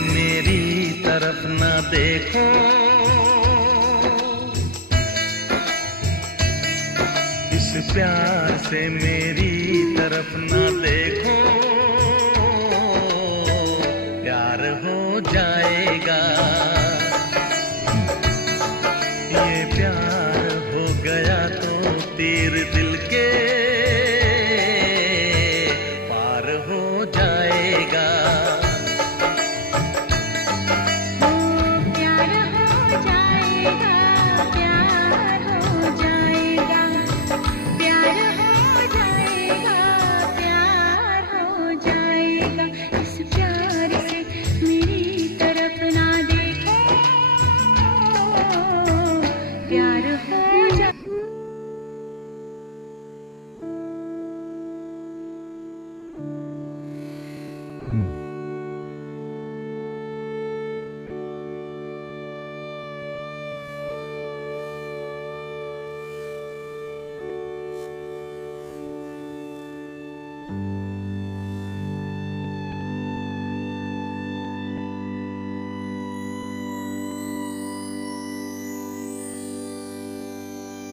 मेरी तरफ न देखो, इस प्यार से मेरी तरफ न देखो, प्यार हो जाएगा। ये प्यार हो गया तो तीर दिल के पार हो जाएगा। Hmm.